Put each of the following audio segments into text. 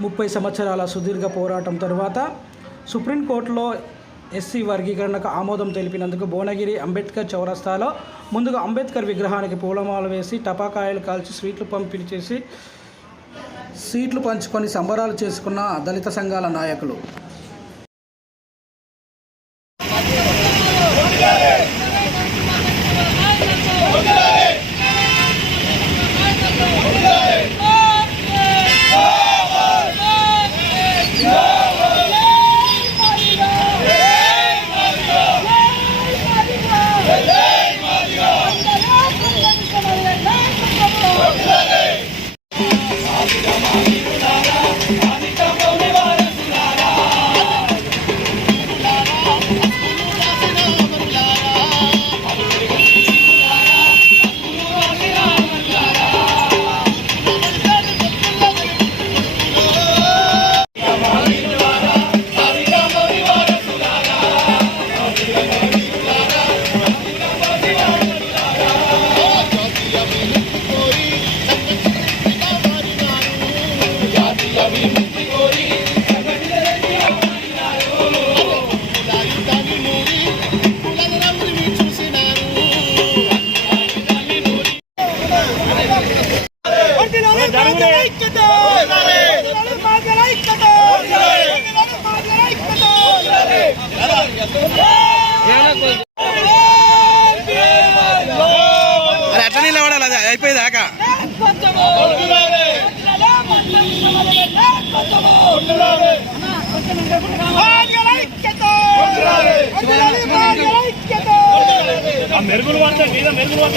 ముప్పై సంవత్సరాల సుదీర్ఘ పోరాటం తరువాత సుప్రీంకోర్టులో ఎస్సీ వర్గీకరణకు ఆమోదం తెలిపినందుకు భువనగిరి అంబేద్కర్ చౌరస్తాలో ముందుగా అంబేద్కర్ విగ్రహానికి పూలమాల వేసి టపాకాయలు కాల్చి స్వీట్లు పంపిణీ చేసి సీట్లు పంచుకొని సంబరాలు చేసుకున్న దళిత సంఘాల నాయకులు. అరే అట్లా నిలబడాలి అది అయిపోయేదాకా మెరుగులు వార్త మీద మెరుగులు వార్త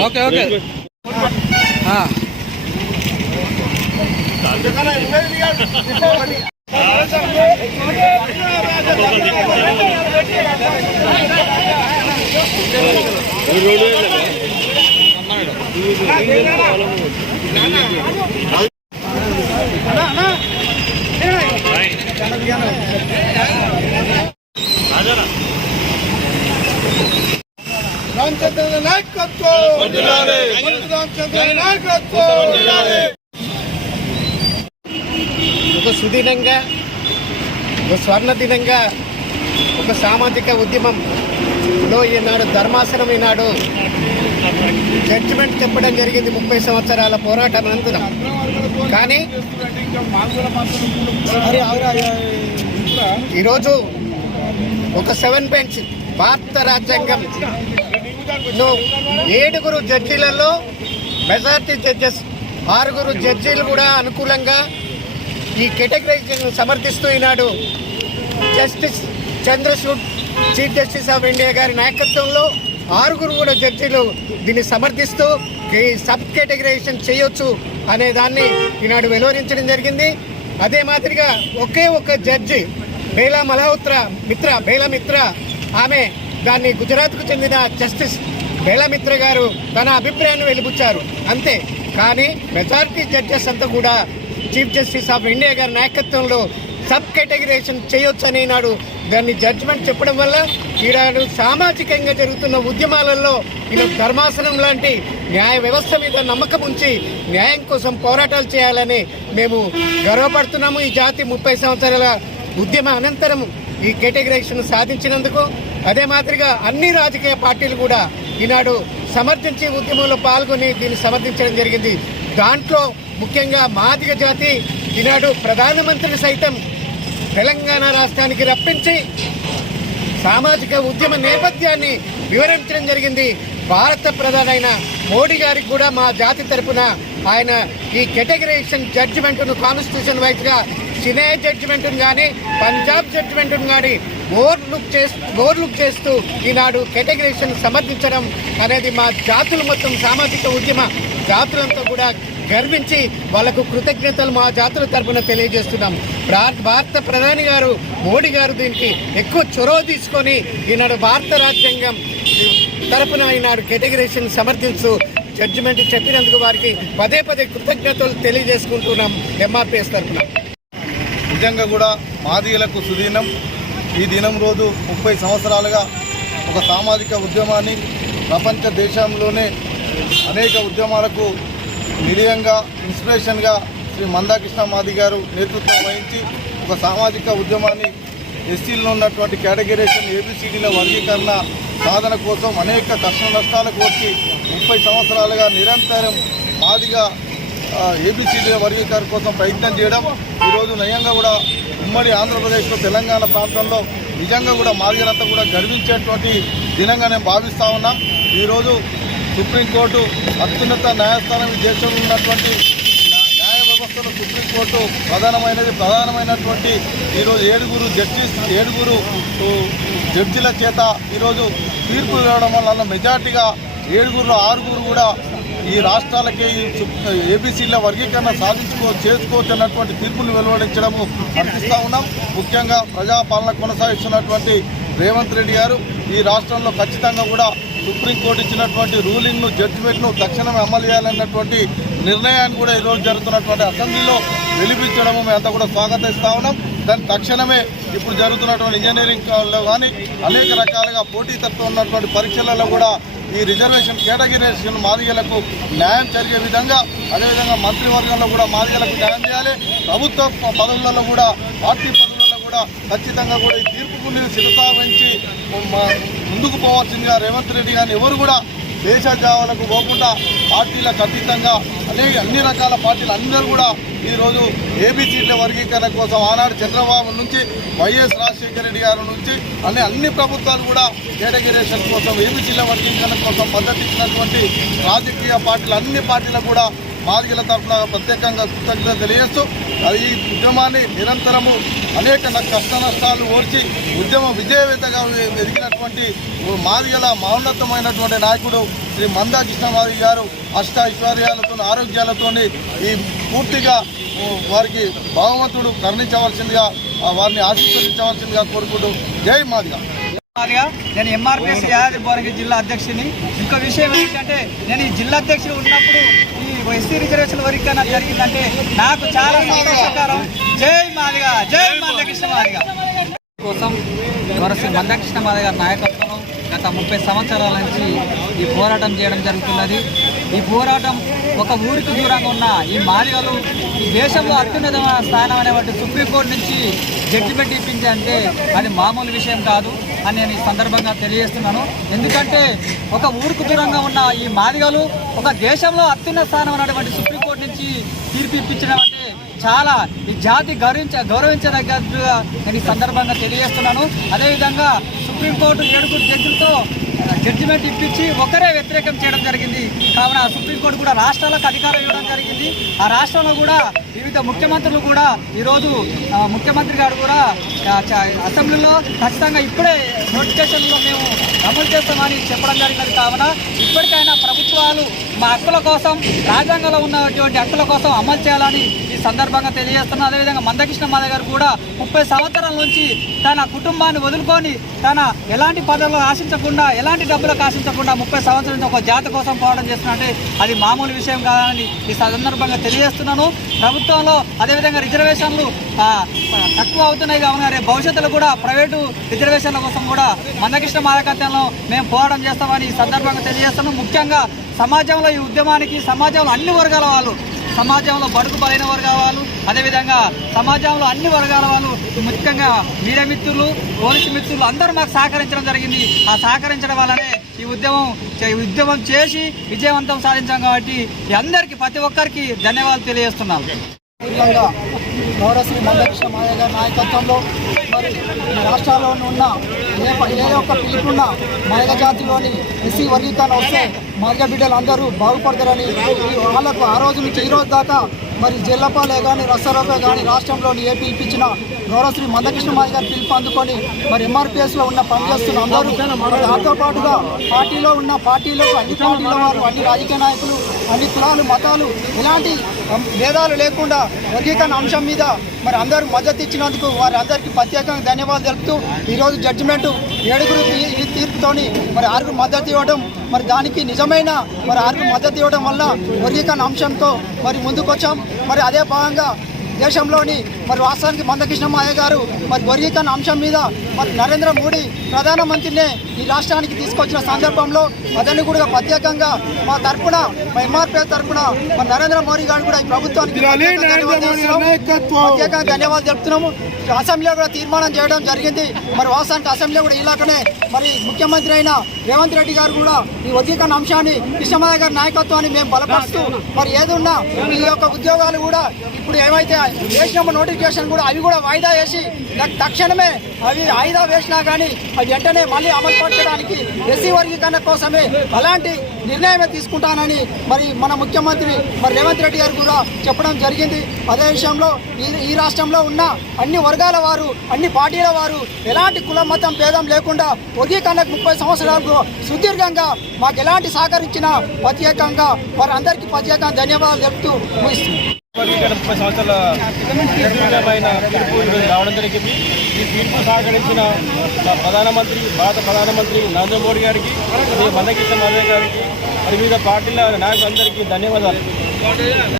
ఓకే ఓకే. ఆ, రామచంద్ర నాయకత్వం రామచంద్ర ఒక సుదినంగా ఒక స్వర్ణ దినంగా ఒక సామాజిక ఉద్యమంలో ఈనాడు ధర్మాసనం ఈనాడు జడ్జిమెంట్ చెప్పడం జరిగింది ముప్పై సంవత్సరాల పోరాటం అనంతరం. కానీ ఈరోజు ఒక సెవెన్ బెంచ్ భారత రాజ్యాంగం. ఏడుగురు జడ్జీలలో మెజార్టీ జడ్జెస్ ఆరుగురు జడ్జీలు కూడా అనుకూలంగా ఈ కేటగిరైజేషన్ సమర్థిస్తూ ఈనాడు justice Chandrachud chief justice of India గారి నాయకత్వంలో ఆరుగురు కూడా జడ్జీలు దీన్ని సమర్థిస్తూ ఈ సబ్ కేటగరైజేషన్ చేయొచ్చు అనే దాన్ని ఈనాడు వెలువరించడం జరిగింది. అదే మాదిరిగా ఒకే ఒక జడ్జి బేలా మల్హోత్ర మిత్ర బేలా మిత్ర ఆమె దాన్ని గుజరాత్కు చెందిన జస్టిస్ బేలామిత్ర గారు తన అభిప్రాయాన్ని వెలిబుచ్చారు. అంతే. కానీ మెజారిటీ జడ్జెస్ అంతా కూడా చీఫ్ జస్టిస్ ఆఫ్ ఇండియా గారి నాయకత్వంలో సబ్ కేటగిరేషన్ చేయొచ్చని నాడు దాన్ని జడ్జిమెంట్ చెప్పడం వల్ల ఈనాడు సామాజికంగా జరుగుతున్న ఉద్యమాలలో ఈయన ధర్మాసనం లాంటి న్యాయ వ్యవస్థ మీద నమ్మకం ఉంచి న్యాయం కోసం పోరాటాలు చేయాలని మేము గర్వపడుతున్నాము. ఈ జాతి ముప్పై సంవత్సరాల ఉద్యమ అనంతరం ఈ కేటగిరైజేషన్ సాధించినందుకు అదే మాదిరిగా అన్ని రాజకీయ పార్టీలు కూడా ఈనాడు సమర్థించి ఉద్యమంలో పాల్గొని దీన్ని సమర్థించడం జరిగింది. దాంట్లో ముఖ్యంగా మాదిగ జాతి ఈనాడు ప్రధానమంత్రిని సైతం తెలంగాణ రాష్ట్రానికి రప్పించి సామాజిక ఉద్యమ నేపథ్యాన్ని వివరించడం జరిగింది. భారత ప్రధానైన మోడీ గారికి కూడా మా జాతి తరపున ఆయన ఈ కేటగరైజేషన్ జడ్జిమెంట్ను కాన్స్టిట్యూషన్ వైజ్గా సినే జడ్జిమెంట్ను కానీ పంజాబ్ జడ్జిమెంట్ను కానీ ఓవర్ లుక్ చేస్తూ ఓవర్ లుక్ చేస్తూ ఈనాడు కేటగరైజేషన్ సమర్థించడం అనేది మా జాతులు మొత్తం సామాజిక ఉద్యమ జాతులంతా కూడా గర్వించి వాళ్ళకు కృతజ్ఞతలు మా జాతుల తరపున తెలియజేస్తున్నాం. భారత ప్రధాని గారు మోడీ గారు దీనికి ఎక్కువ చొరవ తీసుకొని ఈనాడు భారత రాజ్యాంగం తరపున ఈనాడు కేటగిరేషన్ సమర్థిస్తూ జడ్జిమెంట్ చెప్పినందుకు వారికి పదే పదే కృతజ్ఞతలు తెలియజేసుకుంటున్నాం ఎంఆర్పిఎస్ తరఫున నిజంగా కూడా మాదీయులకు సుదీనం. ఈ దినం రోజు ముప్పై సంవత్సరాలుగా ఒక సామాజిక ఉద్యమాన్ని ప్రపంచ దేశంలోనే అనేక ఉద్యమాలకు నిలయంగా ఇన్స్పిరేషన్గా శ్రీ మందాకృష్ణ మాది గారు నేతృత్వం వహించి ఒక సామాజిక ఉద్యమాన్ని ఎస్సీలో ఉన్నటువంటి కేటగిరేషన్ ఏబిసిడీల వర్గీకరణ సాధన కోసం అనేక కష్ట నష్టాలకు వచ్చి ముప్పై సంవత్సరాలుగా నిరంతరం మాదిగా ఏబిసిడీల వర్గీకరణ కోసం ప్రయత్నం చేయడం. ఈరోజు నయంగా కూడా ఉమ్మడి ఆంధ్రప్రదేశ్లో తెలంగాణ ప్రాంతంలో నిజంగా కూడా మాదిగలంతా కూడా గర్వించేటువంటి దినంగా నేను భావిస్తా ఉన్నా. ఈరోజు సుప్రీంకోర్టు అత్యున్నత న్యాయస్థానం దేశంలో ఉన్నటువంటి న్యాయ వ్యవస్థలో సుప్రీంకోర్టు ప్రధానమైనది ప్రధానమైనటువంటి ఈరోజు ఏడుగురు జడ్జిస్ ఏడుగురు జడ్జిల చేత ఈరోజు తీర్పు ఇవ్వడం వల్ల మెజార్టీగా ఏడుగురు ఆరుగురు కూడా ఈ రాష్ట్రాలకి ఏబీసీల వర్గీకరణ సాధించుకో చేసుకోవచ్చు అన్నటువంటి తీర్పులు వెలువడించడము అర్థిస్తూ ఉన్నాం. ముఖ్యంగా ప్రజాపాలన కొనసాగిస్తున్నటువంటి రేవంత్ రెడ్డి గారు ఈ రాష్ట్రంలో ఖచ్చితంగా కూడా సుప్రీంకోర్టు ఇచ్చినటువంటి రూలింగ్ను జడ్జిమెంట్ను తక్షణమే అమలు చేయాలన్నటువంటి నిర్ణయాన్ని కూడా ఈరోజు జరుగుతున్నటువంటి అసెంబ్లీలో వెలిపించడము మేమంతా కూడా స్వాగతిస్తా ఉన్నాం. దాని తక్షణమే ఇప్పుడు జరుగుతున్నటువంటి ఇంజనీరింగ్లో కానీ అనేక రకాలుగా పోటీతత్వం ఉన్నటువంటి పరీక్షలలో కూడా ఈ రిజర్వేషన్ కేటగిరేషన్ మాదిగలకు న్యాయం జరిగే విధంగా అదేవిధంగా మంత్రివర్గంలో కూడా మాదిగలకు న్యాయం చేయాలి. ప్రభుత్వ పదవులలో కూడా పార్టీ కూడా ఖచ్చితంగా కూడా ఈ తీర్పుకు శిరసావించి ముందుకు పోవాల్సిందిగా రేవంత్ రెడ్డి గారిని ఎవరు కూడా దేశ జావాలకు పోకుండా పార్టీలకు అతీతంగా అనేక అన్ని రకాల పార్టీలు అందరూ కూడా ఈరోజు ఏబీసీల వర్గీకరణ కోసం ఆనాడు చంద్రబాబు నుంచి వైఎస్ రాజశేఖర రెడ్డి గారి నుంచి అన్ని అన్ని ప్రభుత్వాలు కూడా కేటగిరేషన్ కోసం ఏబీసీల వర్గీకరణ కోసం మద్దతు ఇచ్చినటువంటి రాజకీయ పార్టీలు అన్ని పార్టీలకు కూడా మాదిగల తరఫున ప్రత్యేకంగా కృతజ్ఞత తెలియజేస్తూ అది ఈ ఉద్యమాన్ని నిరంతరము అనేక కష్ట నష్టాలు ఓర్చి ఉద్యమ విజయవేతగా ఎదిగినటువంటి మాదిగల మహోన్నతమైనటువంటి నాయకుడు శ్రీ మందా కృష్ణమాది గారు అష్ట ఐశ్వర్యాలతో ఆరోగ్యాలతో ఈ పూర్తిగా వారికి భగవంతుడు కరుణించవలసిందిగా వారిని ఆశీర్వదించవలసిందిగా కోరుకుంటూ జై మాదిగా. మాదిగా నేను ఎంఆర్పిఎస్ యాదాద్రి భువనగిరి జిల్లా అధ్యక్షుని ఇంకో విషయం ఏంటంటే నేను ఈ జిల్లా అధ్యక్షుడు ఉన్నప్పుడు ఈ ఎస్సీ రిజర్వేషన్ వర్గీకరణ జరిగిందంటే నాకు చాలా సంతోషకరం. జై మాదిగా జై మందకృష్ణ మాదిగా. కోసం వరసి మందకృష్ణ మాదిగ గారి నాయకత్వంలో గత ముప్పై సంవత్సరాల నుంచి ఈ పోరాటం చేయడం జరుగుతున్నది. ఈ పోరాటం ఒక ఊరికి దూరంగా ఉన్న ఈ మాదిగలు ఈ దేశంలో అత్యున్నతమైన స్థానం అనేటువంటి సుప్రీంకోర్టు నుంచి జడ్జిమెంట్ ఇప్పించాలంటే అది మామూలు విషయం కాదు. అని నేను ఈ సందర్భంగా తెలియజేస్తున్నాను. ఎందుకంటే ఒక ఊరుకు దూరంగా ఉన్న ఈ మాదిగలు ఒక దేశంలో అత్యున్నత స్థానం అనేటువంటి సుప్రీంకోర్టు నుంచి తీర్పు ఇప్పించడం అంటే చాలా ఈ జాతి గౌరవించ గౌరవించదగ్గట్టుగా నేను ఈ సందర్భంగా తెలియజేస్తున్నాను. అదేవిధంగా సుప్రీంకోర్టు ఏడుగురు జడ్జిలతో జడ్జిమెంట్ ఇప్పించి ఒకరే వ్యతిరేకం చేయడం జరిగింది. కావున సుప్రీంకోర్టు కూడా రాష్ట్రాలకు అధికారం ఇవ్వడం జరిగింది. ఆ రాష్ట్రంలో కూడా వివిధ ముఖ్యమంత్రులు కూడా ఈరోజు ముఖ్యమంత్రి గారు కూడా చ- అసెంబ్లీలో ఖచ్చితంగా ఇప్పుడే నోటిఫికేషన్లో మేము అమలు చేస్తామని చెప్పడం జరిగినది. కావున ఇప్పటికైనా ప్రభుత్వాలు మా హక్కుల కోసం రాజ్యాంగంలో ఉన్నటువంటి హక్కుల కోసం అమలు చేయాలని సందర్భంగా తెలియజేస్తున్నాను అదేవిధంగా మందకృష్ణ మాధవ్ గారు కూడా ముప్పై సంవత్సరాల నుంచి తన కుటుంబాన్ని వదులుకొని తన ఎలాంటి పదవులు ఆశించకుండా ఎలాంటి డబ్బులకు ఆశించకుండా ముప్పై సంవత్సరాల నుంచి ఒక జాత కోసం పోరాటం చేస్తున్నట్టే అది మామూలు విషయం కాదని ఈ సందర్భంగా తెలియజేస్తున్నాను. ప్రభుత్వంలో అదేవిధంగా రిజర్వేషన్లు తక్కువ అవుతున్నాయి కావున రేపు భవిష్యత్తులో కూడా ప్రైవేటు రిజర్వేషన్ల కోసం కూడా మందకృష్ణ మాదకత్వంలో మేము పోరాటం చేస్తామని ఈ సందర్భంగా తెలియజేస్తున్నాం ముఖ్యంగా సమాజంలో ఈ ఉద్యమానికి సమాజంలో అన్ని వర్గాల వాళ్ళు సమాజంలో బడుగు బలైన వర్గాలు అదేవిధంగా సమాజంలో అన్ని వర్గాల వాళ్ళు ముఖ్యంగా మీడియా మిత్రులు పోలీసు మిత్రులు అందరూ మాకు సహకరించడం జరిగింది. ఆ సహకరించడం వల్లనే ఈ ఉద్యమం ఈ ఉద్యమం చేసి విజయవంతం సాధించాం కాబట్టి అందరికీ ప్రతి ఒక్కరికి ధన్యవాదాలు తెలియజేస్తున్నాం. గౌరవశ్రీ మందకృష్ణ మాయ గారి నాయకత్వంలో మరి ఈ రాష్ట్రాల్లో ఉన్న ఏ ఏ ఒక్క పిలుపున్న మైగ జాతిలోని ఎస్సీ వర్గీకరణ వస్తే మగ బిడ్డలు అందరూ బాగుపడతారని వాళ్ళకు ఆ రోజు నుంచి ఈ రోజు దాకా మరి జిల్లపాలే కానీ రసరపే కానీ రాష్ట్రంలోని ఏ పిలిపించిన గౌరవశ్రీ మందకృష్ణ మాయ గారి పిలుపు అందుకొని మరి ఎంఆర్పిఎస్లో ఉన్న పనిచేస్తున్న అందరూ దాంతో పాటుగా పార్టీలో ఉన్న పార్టీలో అన్ని పార్టీల వారు అన్ని రాజకీయ నాయకులు అన్ని కులాలు మతాలు ఇలాంటి భేదాలు లేకుండా వర్గీకరణ అంశం మీద మరి అందరూ మద్దతు ఇచ్చినందుకు వారి అందరికీ ప్రత్యేకంగా ధన్యవాదాలు తెలుపుతూ ఈరోజు జడ్జిమెంట్ ఏడుగురు ఈ తీర్పుతోని మరి ఆరుగురు మద్దతు ఇవ్వడం మరి దానికి నిజమైన మరి ఆరుగురు మద్దతు ఇవ్వడం వల్ల వర్గీకరణ అంశంతో మరి ముందుకొచ్చాం. మరి అదే భాగంగా దేశంలోని మరి వాస్తవానికి మందకృష్ణ మాయ గారు మరి వర్గీకరణ అంశం మీద మరి నరేంద్ర మోడీ ప్రధానమంత్రినే ఈ రాష్ట్రానికి తీసుకొచ్చిన సందర్భంలో అతన్ని కూడా ప్రత్యేకంగా మా తరపున మా ఎంఆర్పీ తరపున మరి నరేంద్ర మోడీ గారు కూడా ఈ ప్రభుత్వానికి ప్రత్యేకంగా ధన్యవాదాలు తెలుపుతున్నాము. తెలుపుతున్నాము అసెంబ్లీలో కూడా తీర్మానం చేయడం జరిగింది. మరి వాస్తవానికి అసెంబ్లీ కూడా ఇలాగనే మరి ముఖ్యమంత్రి అయిన రేవంత్ రెడ్డి గారు కూడా ఈ వర్గీకరణ అంశాన్ని కృష్ణమయ్య గారి నాయకత్వాన్ని మేము బలపరుస్తూ మరి ఏదున్నా ఈ యొక్క ఉద్యోగాలు కూడా ఇప్పుడు ఏమైతే వేసినామో నోటిఫికేషన్ కూడా అవి కూడా వాయిదా వేసి తక్షణమే అవి వాయిదా వేసినా కానీ అవి వెంటనే మళ్ళీ అమలు పరచడానికి ఎస్సీ వర్గీకరణ కోసమే అలాంటి నిర్ణయమే తీసుకుంటానని మరి మన ముఖ్యమంత్రి మరి రేవంత్ రెడ్డి గారు కూడా చెప్పడం జరిగింది. అదే విషయంలో ఈ ఈ రాష్ట్రంలో ఉన్న అన్ని వర్గాల వారు అన్ని పార్టీల వారు ఎలాంటి కుల మతం భేదం లేకుండా వర్గీకరణకు ముప్పై సంవత్సరాలకు సుదీర్ఘంగా మాకు ఎలాంటి సహకరించినా ప్రత్యేకంగా వారందరికీ ప్రత్యేకంగా ధన్యవాదాలు తెలుపుతూ ముగిస్తుంది ముప్పై సంవత్సరాల నిర్దిష్టమైన తీర్పు రావడం జరిగింది. ఈ తీర్పు సహకరించిన ప్రధానమంత్రి భారత ప్రధానమంత్రి నరేంద్ర మోడీ గారికి మరియు మందకృష్ణ మాధవ్ గారికి మరి వివిధ పార్టీల నాయకులందరికీ ధన్యవాదాలు.